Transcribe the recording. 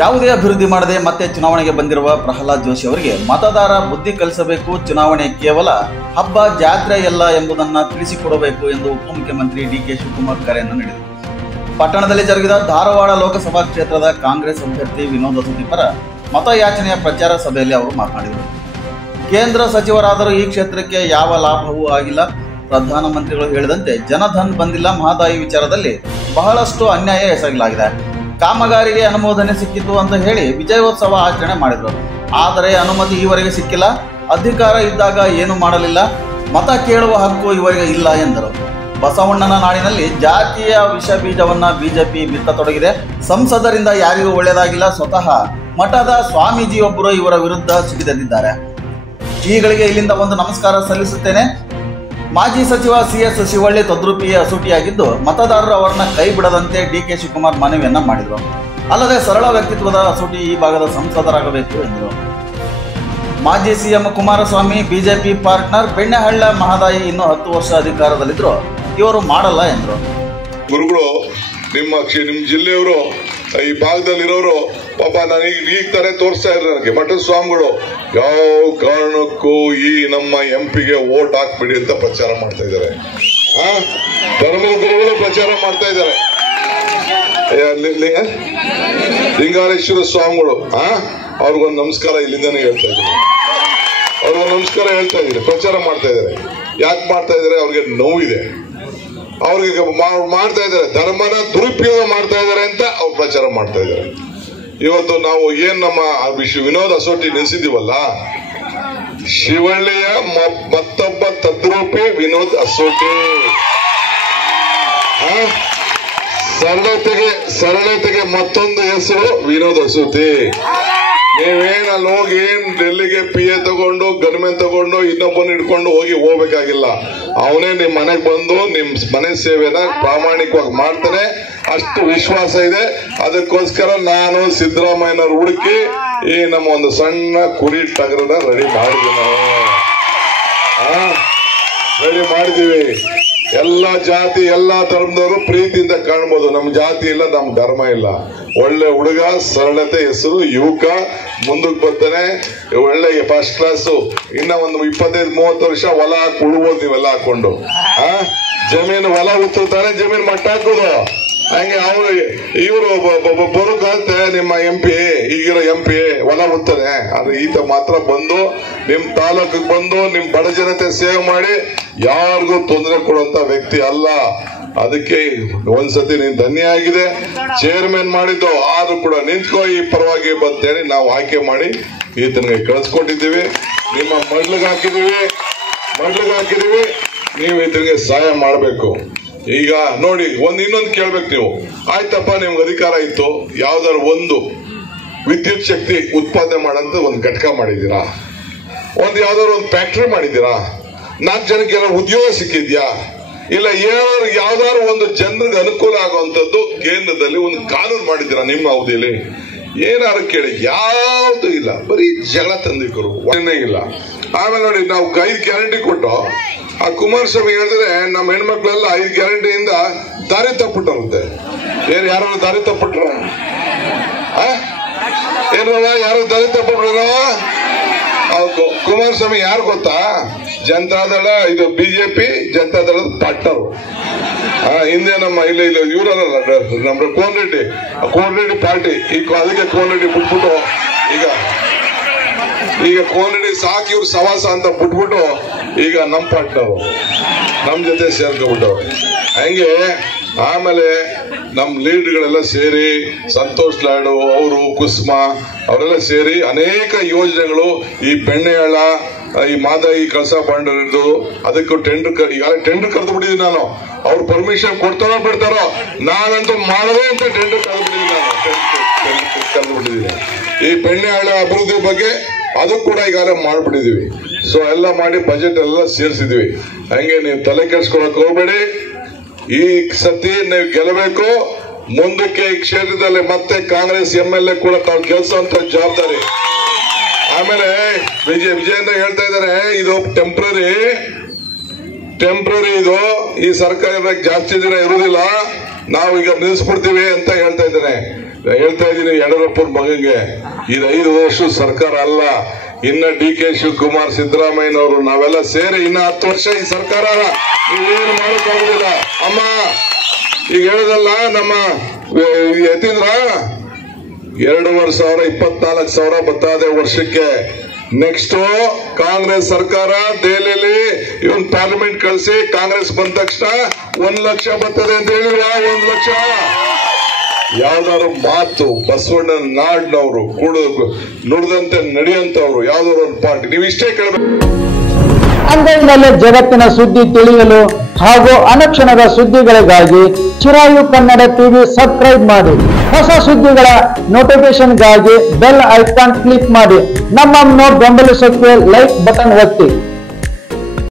ಯಾವುದೇ ಅಭಿವೃದ್ಧಿ ಮಾಡದೆ ಮತ್ತೆ ಚುನಾವಣೆಗೆ ಬಂದಿರುವ ಪ್ರಹ್ಲಾದ್ ಜೋಶಿ ಅವರಿಗೆ ಮತದಾರ ಬುದ್ಧಿ ಕಲಿಸಬೇಕು. ಚುನಾವಣೆ ಕೇವಲ ಹಬ್ಬ ಜಾತ್ರೆ ಎಲ್ಲ ಎಂಬುದನ್ನು ತಿಳಿಸಿಕೊಡಬೇಕು ಎಂದು ಉಪಮುಖ್ಯಮಂತ್ರಿ ಡಿಕೆ ಶಿವಕುಮಾರ್ ಕರೆಯನ್ನು ನೀಡಿದರು. ಪಟ್ಟಣದಲ್ಲಿ ಜರುಗಿದ ಧಾರವಾಡ ಲೋಕಸಭಾ ಕ್ಷೇತ್ರದ ಕಾಂಗ್ರೆಸ್ ಅಭ್ಯರ್ಥಿ ವಿನೋದ್ ಅಸೂಟಿ ಪರ ಮತಯಾಚನೆಯ ಪ್ರಚಾರ ಸಭೆಯಲ್ಲಿ ಅವರು ಮಾತನಾಡಿದರು. ಕೇಂದ್ರ ಸಚಿವರಾದರೂ ಈ ಕ್ಷೇತ್ರಕ್ಕೆ ಯಾವ ಲಾಭವೂ ಆಗಿಲ್ಲ. ಪ್ರಧಾನಮಂತ್ರಿಗಳು ಹೇಳಿದಂತೆ ಜನಧನ್ ಬಂದಿಲ್ಲ. ಮಹದಾಯಿ ವಿಚಾರದಲ್ಲಿ ಬಹಳಷ್ಟು ಅನ್ಯಾಯ ಎಸಗಲಾಗಿದೆ. ಕಾಮಗಾರಿಗೆ ಅನುಮೋದನೆ ಸಿಕ್ಕಿತು ಅಂತ ಹೇಳಿ ವಿಜಯೋತ್ಸವ ಆಚರಣೆ ಮಾಡಿದರು. ಆದರೆ ಅನುಮತಿ ಈವರೆಗೆ ಸಿಕ್ಕಿಲ್ಲ. ಅಧಿಕಾರ ಇದ್ದಾಗ ಏನು ಮಾಡಲಿಲ್ಲ. ಮತ ಕೇಳುವ ಹಕ್ಕು ಇವರಿಗೆ ಇಲ್ಲ ಎಂದರು. ಬಸವಣ್ಣನ ನಾಡಿನಲ್ಲಿ ಜಾತಿಯ ವಿಷ ಬೀಜವನ್ನ ಬಿಜೆಪಿ ಬಿತ್ತತೊಡಗಿದೆ. ಸಂಸದರಿಂದ ಯಾರಿಗೂ ಒಳ್ಳೆಯದಾಗಿಲ್ಲ. ಸ್ವತಃ ಮಠದ ಸ್ವಾಮೀಜಿಯೊಬ್ಬರು ಇವರ ವಿರುದ್ಧ ಸಿಡಿದೆದ್ದಿದ್ದಾರೆ. ಶ್ರೀಗಳಿಗೆ ಇಲ್ಲಿಂದ ಒಂದು ನಮಸ್ಕಾರ ಸಲ್ಲಿಸುತ್ತೇನೆ. ಮಾಜಿ ಸಚಿವ CS ಶಿವಳ್ಳಿ ತದ್ರೂಪಿಯೇ ಅಸೂಟಿಯಾಗಿದ್ದು ಮತದಾರರು ಅವರನ್ನ ಕೈ ಬಿಡದಂತೆ ಡಿಕೆ ಶಿವಕುಮಾರ್ ಮನವಿಯನ್ನ ಮಾಡಿದರು. ಅಲ್ಲದೆ ಸರಳ ವ್ಯಕ್ತಿತ್ವದ ಅಸೂಟಿ ಈ ಭಾಗದ ಸಂಸದರಾಗಬೇಕು ಎಂದರು. ಮಾಜಿ CM Kumaraswamy BJP partner. Bennehalla Mahadayi ಇನ್ನೂ 10 ವರ್ಷ ಅಧಿಕಾರದಲ್ಲಿದ್ರು ಇವರು ಮಾಡಲ್ಲ ಎಂದರು. ಗುರುಗಳು ನಿಮ್ಮ ಜಿಲ್ಲೆಯವರು ಈ ಭಾಗದಲ್ಲಿರೋರು ಪಾಪ ನನಗೆ ಈಗ ತಾನೇ ತೋರಿಸ್ತಾ ಇದ್ರು ನನಗೆ ಮಠದ ಸ್ವಾಮಿಗಳು ಯಾವ ಕಾರಣಕ್ಕೂ ಈ ನಮ್ಮ MP ಗೆ ವೋಟ್ ಹಾಕ್ಬಿಡಿ ಅಂತ ಪ್ರಚಾರ ಮಾಡ್ತಾ ಇದ್ದಾರೆ. ಧರ್ಮದ ಗುರುಗಳು ಪ್ರಚಾರ ಮಾಡ್ತಾ ಇದ್ದಾರೆ. ಲಿಂಗಾಲೇಶ್ವರ ಸ್ವಾಮಿಗಳು ಅವ್ರಿಗೊಂದು ನಮಸ್ಕಾರ ಇಲ್ಲಿಂದಾನೆ ಹೇಳ್ತಾ ಇದ್ದೀನಿ. ಅವ್ರಿಗೊಂದು ನಮಸ್ಕಾರ ಹೇಳ್ತಾ ಇದ್ದೀನಿ. ಪ್ರಚಾರ ಮಾಡ್ತಾ ಇದ್ದಾರೆ. ಯಾಕೆ ಮಾಡ್ತಾ ಇದ್ದಾರೆ? ಅವ್ರಿಗೆ ನೋವಿದೆ. ಅವ್ರಿಗೆ ಮಾಡ್ತಾ ಇದ್ದಾರೆ. ಧರ್ಮನ ದುರುಪಯೋಗ ಮಾಡ್ತಾ ಇದ್ದಾರೆ ಅಂತ ಅವ್ರು ಪ್ರಚಾರ ಮಾಡ್ತಾ ಇದ್ದಾರೆ. ಇವತ್ತು ನಾವು ಏನ್ ನಮ್ಮ ವಿನೋದ್ ಅಸೋಟಿ ನಿಲ್ಸಿದೀವಲ್ಲ, ಶಿವಳ್ಳಿಯ ಮತ್ತೊಬ್ಬ ತದ್ರೂಪಿ ವಿನೋದ್ ಅಸೋಟಿ. ಸರಳತೆಗೆ ಮತ್ತೊಂದು ಹೆಸರು ವಿನೋದ್ ಅಸೋಟಿ. ನೀವೇನ್ ಅಲ್ಲಿ ಹೋಗಿ ಏನ್ ಡೆಲ್ಲಿಗೆ PA ತಗೊಂಡು ಗನ್ಮೆನ್ ತಗೊಂಡು ಇನ್ನೊಬ್ಬನ ಹಿಡ್ಕೊಂಡು ಹೋಗ್ಬೇಕಾಗಿಲ್ಲ. ಅವನೇ ನಿಮ್ ಮನೆಗೆ ಬಂದು ನಿಮ್ ಮನೆ ಸೇವೆನ ಪ್ರಾಮಾಣಿಕವಾಗಿ ಮಾಡ್ತಾನೆ. ಅಷ್ಟು ವಿಶ್ವಾಸ ಇದೆ. ಅದಕ್ಕೋಸ್ಕರ ನಾನು ಸಿದ್ದರಾಮಯ್ಯನವ್ರು ಹುಡುಕಿ ಈ ನಮ್ಮ ಒಂದು ಸಣ್ಣ ಕುರಿ ಟಗರನ್ನ ರೆಡಿ ಮಾಡಿದೀವಿ. ಎಲ್ಲಾ ಜಾತಿ ಎಲ್ಲಾ ಧರ್ಮದವರು ಪ್ರೀತಿಯಿಂದ ಕಾಣ್ಬೋದು. ನಮ್ ಜಾತಿ ಇಲ್ಲ, ನಮ್ ಧರ್ಮ ಇಲ್ಲ. ಒಳ್ಳೆ ಹುಡುಗ, ಸರಳತೆ, ಹೆಸರು, ಯುವಕ, ಮುಂದಕ್ಕೆ ಬರ್ತಾನೆ. ಒಳ್ಳೆ ಫಸ್ಟ್ ಕ್ಲಾಸ್. ಇನ್ನ ಒಂದು 25-30 ವರ್ಷ ಹೊಲ ಹಾಕಿ ಉಳ್ಬೋದು ನೀವೆಲ್ಲ ಹಾಕೊಂಡು. ಜಮೀನು ಹೊಲ ಉತ್ತುತ್ತಾನೆ, ಜಮೀನು ಮಟ್ಟ ಹಾಕೋದು. ಹಂಗೆ ಇವರು ಬರುಕಂತೆ ನಿಮ್ಮ MP ಈಗಿರೋ MP ಹೊಲ ಉತ್ತಾರೆ. ಆದ್ರೆ ಈತ ಮಾತ್ರ ಬಂದು ನಿಮ್ ತಾಲೂಕಿಗೆ ಬಂದು ನಿಮ್ ಬಡ ಜನತೆ ಸೇವೆ ಮಾಡಿ ಯಾರಿಗೂ ತೊಂದರೆ ಕೊಡುವಂತ ವ್ಯಕ್ತಿ ಅಲ್ಲ. ಅದಕ್ಕೆ ಒಂದ್ಸತಿ ನೀನ್ ಧನ್ಯ ಆಗಿದೆ. ಚೇರ್ಮನ್ ಮಾಡಿದ್ದು ಆದ್ರೂ ಕೂಡ ನಿಂತ್ಕೋ ಈ ಪರವಾಗಿ ಬಂತೇಳಿ ನಾವು ಆಯ್ಕೆ ಮಾಡಿ ಈತನಿಗೆ ಕಳಿಸ್ಕೊಟ್ಟಿದ್ದೀವಿ. ನಿಮ್ಮ ಮಡ್ಲಿಗೆ ಹಾಕಿದೀವಿ. ನೀವು ಈತನಿಗೆ ಸಹಾಯ ಮಾಡಬೇಕು. ಈಗ ನೋಡಿ, ಇನ್ನೊಂದು ಕೇಳ್ಬೇಕು ನೀವು. ಆಯ್ತಪ್ಪ, ನಿಮ್ಗೆ ಅಧಿಕಾರ ಇತ್ತು, ಯಾವ್ದಾದ್ರು ಒಂದು ವಿದ್ಯುತ್ ಶಕ್ತಿ ಉತ್ಪಾದನೆ ಮಾಡಂತ ಒಂದು ಘಟಕ ಮಾಡಿದ್ದೀರಾ? ಯಾವ್ದಾದ್ರು ಒಂದು ಫ್ಯಾಕ್ಟ್ರಿ ಮಾಡಿದ್ದೀರಾ? 4 ಜನಕ್ಕೆ ಏನಾದ್ರು ಉದ್ಯೋಗ ಸಿಕ್ಕಿದ್ಯಾ? ಇಲ್ಲ ಯಾವ್ದಾದ್ರು ಒಂದು ಜನರಿಗೆ ಅನುಕೂಲ ಆಗುವಂತದ್ದು ಕೇಂದ್ರದಲ್ಲಿ ಒಂದು ಕಾನೂನು ಮಾಡಿದ್ದೀರಾ ನಿಮ್ಮ ಅವಧಿಯಲ್ಲಿ? ಏನಾರು ಕೇಳಿ, ಯಾವ್ದು ಇಲ್ಲ. ಬರೀ ಜಗಳ ತಂದಿಕರು ಇಲ್ಲ. ಆಮೇಲೆ ನೋಡಿ, ನಾವು 5 ಗ್ಯಾರಂಟಿ ಕೊಟ್ಟು ಆ ಕುಮಾರಸ್ವಾಮಿ ಹೇಳಿದ್ರೆ ನಮ್ಮ ಹೆಣ್ಮಕ್ಳೆಲ್ಲ 5 ಗ್ಯಾರಂಟಿಯಿಂದ ದಾರಿ ತಪ್ಪಿಟ್ಟರುತ್ತೆ. ಯಾರು ದಾರಿ ತಪ್ಪಿಟ್ರ? ಯಾರು ದಾರಿ ತಪ್ಪಿಟ್ರ? ಕುಮಾರಸ್ವಾಮಿ ಯಾರು ಗೊತ್ತಾ? ಜನತಾದಳ, ಇದು BJP ಜನತಾದಳದ ಪಾರ್ಟ್ನರು. ಹಿಂದೆ ನಮ್ಮ ಇಲ್ಲ ಇವರಲ್ಲ, ನಮ್ಮ ಕೋನರೆಡ್ಡಿ ಪಾರ್ಟಿ. ಅದಕ್ಕೆ ಕೋನರೆಡ್ಡಿ ಬಿಟ್ಬಿಟ್ಟು ಈಗ ಕೋನರೆಡ್ಡಿ ಸಾಕಿ ಇವ್ರು ಸವಾಸ ಅಂತ ಬಿಟ್ಬಿಟ್ಟು ಈಗ ನಮ್ಮ ಪಾರ್ಟ್ನರು ನಮ್ ಜೊತೆ ಸೇರ್ಕೊಬಿಟ್ಟು ಹಂಗೆ. ಆಮೇಲೆ ನಮ್ ಲೀಡರ್ಗಳೆಲ್ಲ ಸೇರಿ, ಸಂತೋಷ್ ಲಾಡು ಅವರು, ಕುಸುಮಾ ಅವರೆಲ್ಲ ಸೇರಿ ಅನೇಕ ಯೋಜನೆಗಳು, ಈ ಬೆಣ್ಣೆಹಳ್ಳ, ಈ ಮಾದಾಯಿ ಕಳಸ ಬಂಡಿದ್ದು ಅದಕ್ಕೂ ಟೆಂಡರ್ ಕರೆದು ಬಿಟ್ಟಿದ್ದೀನಿ ನಾನು. ಅವ್ರು ಪರ್ಮಿಷನ್ ಕೊಡ್ತಾರೋ ಬಿಡ್ತಾರೋ, ನಾನಂತೂ ಮಾಡದೆ ಅಂತ ಟೆಂಡರ್ ಕರೆದು ಬಿಟ್ಟಿದ್ದೀನಿ. ಈ ಬೆಣ್ಣೆಹಳ್ಳ ಅಭಿವೃದ್ಧಿ ಬಗ್ಗೆ ಅದು ಕೂಡ ಈಗಾಗಲೇ ಮಾಡ್ಬಿಟ್ಟಿದೀವಿ. ಸೊ ಎಲ್ಲ ಮಾಡಿ ಬಜೆಟ್ ಎಲ್ಲ ಸೇರಿಸಿದ್ವಿ. ಹಂಗೆ ನೀವು ತಲೆ ಕೆಡಿಸ್ಕೊಳಕ್ ಹೋಗ್ಬೇಡಿ. ಈ ಸತಿ ನೀವು ಗೆಲ್ಲಬೇಕು. ಮುಂದಕ್ಕೆ ಈ ಕ್ಷೇತ್ರದಲ್ಲಿ ಮತ್ತೆ ಕಾಂಗ್ರೆಸ್ MLA ಕೂಡ ತಾವು ಗೆಲ್ಸುವಂತ ಜವಾಬ್ದಾರಿ. ಆಮೇಲೆ ವಿಜಯೇಂದ್ರ ಹೇಳ್ತಾ ಇದ್ದಾರೆ, ಇದು ಟೆಂಪ್ರರಿ ಇದು, ಈ ಸರ್ಕಾರ ಜಾಸ್ತಿ ದಿನ ಇರುವುದಿಲ್ಲ, ನಾವು ಈಗ ನಿಲ್ಲಿಸ್ಬಿಡ್ತೀವಿ ಅಂತ ಹೇಳ್ತಾ ಇದ್ದಾರೆ. ಹೇಳ್ತಾ ಇದ್ದೀನಿ ಯಡಿಯೂರಪ್ಪನ ಮಗಂಗೆ, ಇದು 5 ವರ್ಷದ ಸರ್ಕಾರ ಅಲ್ಲ, ಇನ್ನ DK ಶಿವಕುಮಾರ್, ಸಿದ್ದರಾಮಯ್ಯನವರು ನಾವೆಲ್ಲ ಸೇರಿ ಇನ್ನ 10 ವರ್ಷ ಈ ಸರ್ಕಾರ ಏನು ಮಾಡೋಕ್ಕಾಗುದಿಲ್ಲ. ಅಮ್ಮ ಈಗ ಹೇಳದಲ್ಲ ನಮ್ಮ ಯತೀಂದ್ರ 2,000 24,000 ಬರ್ತದೆ ವರ್ಷಕ್ಕೆ. ನೆಕ್ಸ್ಟ್ ಕಾಂಗ್ರೆಸ್ ಸರ್ಕಾರ ದೆಹಲಿಯಲ್ಲಿ ಇವನ್ ಪಾರ್ಲಿಮೆಂಟ್ ಕಳಿಸಿ ಕಾಂಗ್ರೆಸ್ ಬಂದ ತಕ್ಷಣ 1 ಲಕ್ಷ ಬರ್ತದೆ ಅಂತ ಹೇಳಿಲ್ವಾ? 1 ಲಕ್ಷ. ಯಾವ್ದಾದ್ರು ಮಾತು ಬಸವಣ್ಣನ ನಾಡಿನವರು ನುಡಿದಂತೆ ನಡೆಯುವಂತವ್ರು ಯಾವ್ದಾದ್ರು ಒಂದು ಪಾರ್ಟಿ ನೀವು ಇಷ್ಟೇ ಕೇಳಬೇಕು. ಅಂಗೈನಲ್ಲೇ ಜಗತ್ತಿನ ಸುದ್ದಿ ತಿಳಿಯಲು ಹಾಗೂ ಅನುಕ್ಷಣದ ಸುದ್ದಿಗಳಿಗಾಗಿ ಚಿರಾಯು ಕನ್ನಡ ಟಿವಿ ಸಬ್ಸ್ಕ್ರೈಬ್ ಮಾಡಿ. ಹೊಸ ಸುದ್ದಿಗಳ ನೋಟಿಫಿಕೇಶನ್ಗಾಗಿ ಬೆಲ್ ಐಕಾನ್ ಕ್ಲಿಕ್ ಮಾಡಿ. ನಮ್ಮನ್ನು ಬೆಂಬಲಿಸಕ್ಕೆ ಲೈಕ್ ಬಟನ್ ಒತ್ತಿ.